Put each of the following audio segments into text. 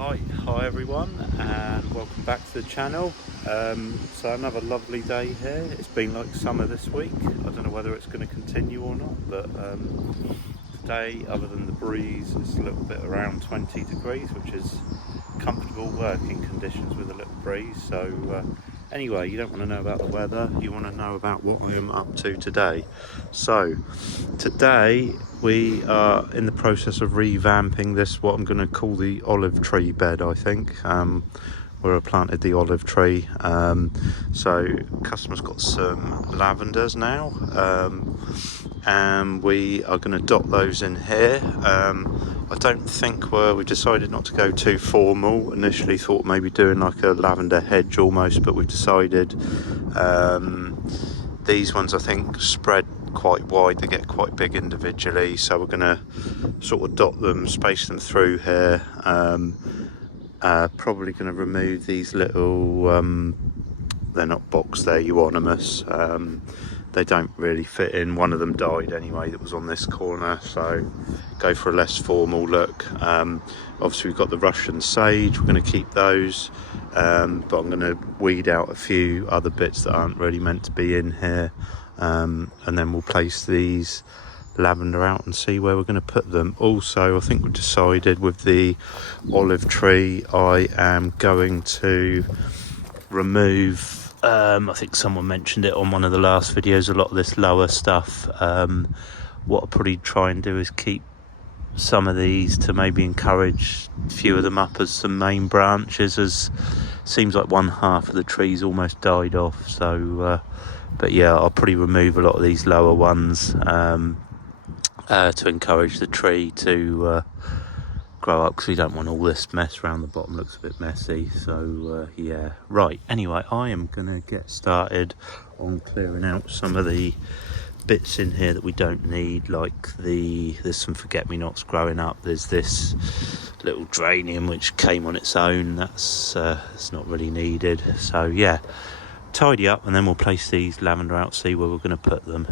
Right, hi everyone, and welcome back to the channel. So another lovely day here. It's been like summer this week. I don't know whether it's going to continue or not, but today, other than the breeze, it's a little bit around 20 degrees, which is comfortable working conditions with a little breeze. So anyway, you don't want to know about the weather, you want to know about what I am up to today. So today we are in the process of revamping this, what I'm going to call the olive tree bed, I think, where I planted the olive tree. So customer's got some lavenders now, and we are going to dot those in here. I don't think we decided not to go too formal. Initially thought maybe doing like a lavender hedge almost, but we've decided these ones I think spread quite wide, they get quite big individually, so we're going to sort of dot them, space them through here. Probably going to remove these little they're not box, they're euonymus. They don't really fit in. One of them died anyway that was on this corner, so go for a less formal look. Obviously we've got the Russian sage, we're going to keep those, but I'm going to weed out a few other bits that aren't really meant to be in here, and then we'll place these lavender out and see where we're going to put them. Also, I think we've decided with the olive tree I am going to remove, I think someone mentioned it on one of the last videos, a lot of this lower stuff. What I'll probably try and do is keep some of these to maybe encourage a few of them up as some main branches, as seems like one half of the trees almost died off. So but yeah, I'll probably remove a lot of these lower ones to encourage the tree to grow up, because we don't want all this mess around the bottom. Looks a bit messy. So yeah, right, anyway, I am gonna get started on clearing out some of the bits in here that we don't need, like there's some forget-me-nots growing up. There's this little geranium which came on its own, that's it's not really needed. So yeah, tidy up and then we'll place these lavender out, see where we're going to put them.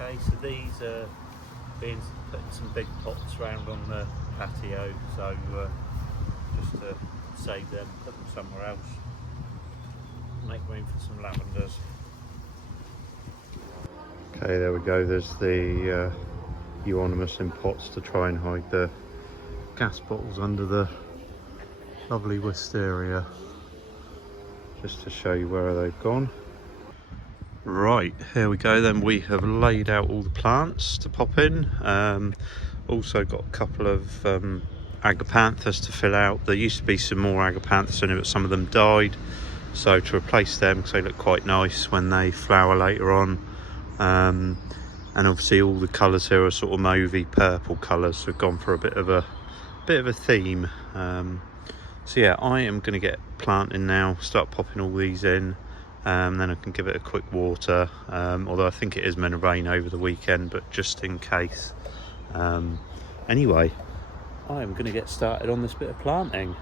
Okay, so these are being put in some big pots around on the patio, so just to save them, put them somewhere else, make room for some lavenders. Okay, there we go, there's the euonymus in pots to try and hide the gas bottles under the lovely wisteria, just to show you where they've gone. Right, here we go then. We have laid out all the plants to pop in. Also got a couple of agapanthus to fill out. There used to be some more agapanthus in it, but some of them died. So to replace them, because they look quite nice when they flower later on. And obviously all the colours here are sort of mauvey purple colours, so we've gone for a bit of a theme. So yeah, I am going to get planting now, start popping all these in. Then I can give it a quick water, although I think it is meant to rain over the weekend, but just in case. Anyway, I am going to get started on this bit of planting.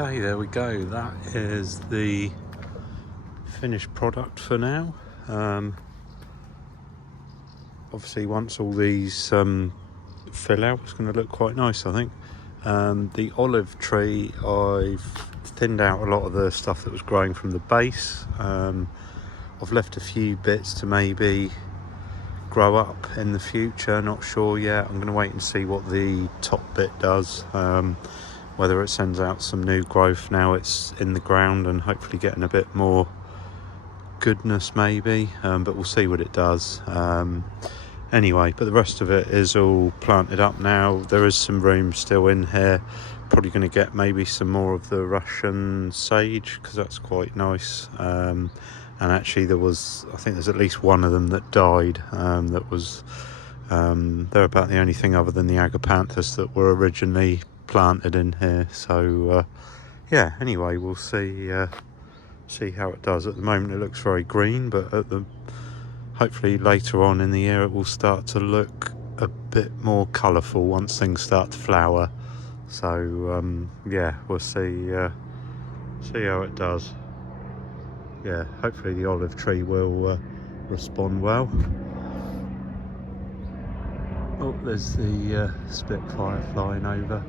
Okay, there we go. That is the finished product for now. Obviously once all these fill out, it's going to look quite nice, I think. The olive tree, I've thinned out a lot of the stuff that was growing from the base. I've left a few bits to maybe grow up in the future, not sure yet. I'm going to wait and see what the top bit does, whether it sends out some new growth now it's in the ground and hopefully getting a bit more goodness maybe, but we'll see what it does. Anyway, but the rest of it is all planted up now. There is some room still in here. Probably going to get maybe some more of the Russian sage because that's quite nice. And actually I think there's at least one of them that died. They're about the only thing other than the agapanthus that were originally planted in here. So yeah, anyway, we'll see how it does. At the moment it looks very green, but hopefully later on in the year it will start to look a bit more colourful once things start to flower. So yeah, we'll see how it does. Yeah, hopefully the olive tree will respond well. Oh, there's the Spitfire flying over.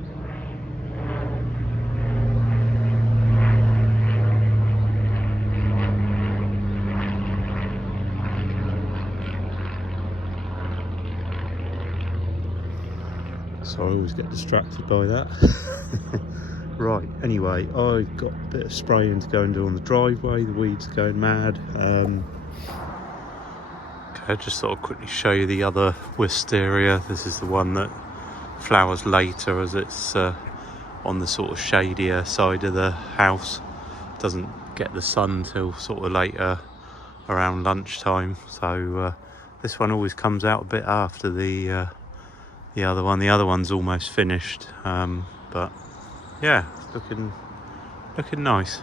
So I always get distracted by that. Right, anyway, I've got a bit of spraying to go and do on the driveway. The weeds are going mad. Okay, I just thought I'd quickly show you the other wisteria. This is the one that flowers later as it's on the sort of shadier side of the house. Doesn't get the sun till sort of later around lunchtime. So this one always comes out a bit after the other one. The other one's almost finished, but yeah, it's looking nice.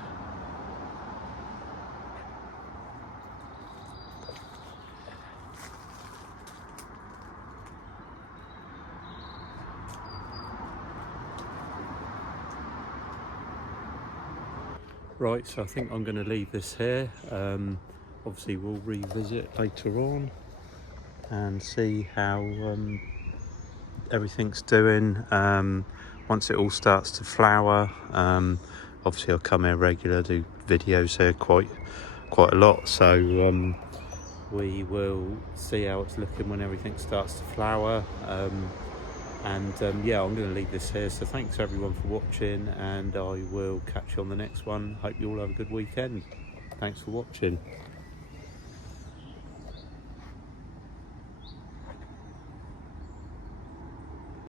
Right, so I think I'm going to leave this here. Obviously we'll revisit later on and see how everything's doing. Once it all starts to flower, obviously I'll come here regular, do videos here quite a lot, so we will see how it's looking when everything starts to flower. Yeah, I'm going to leave this here, so thanks everyone for watching, and I will catch you on the next one. Hope you all have a good weekend. Thanks for watching.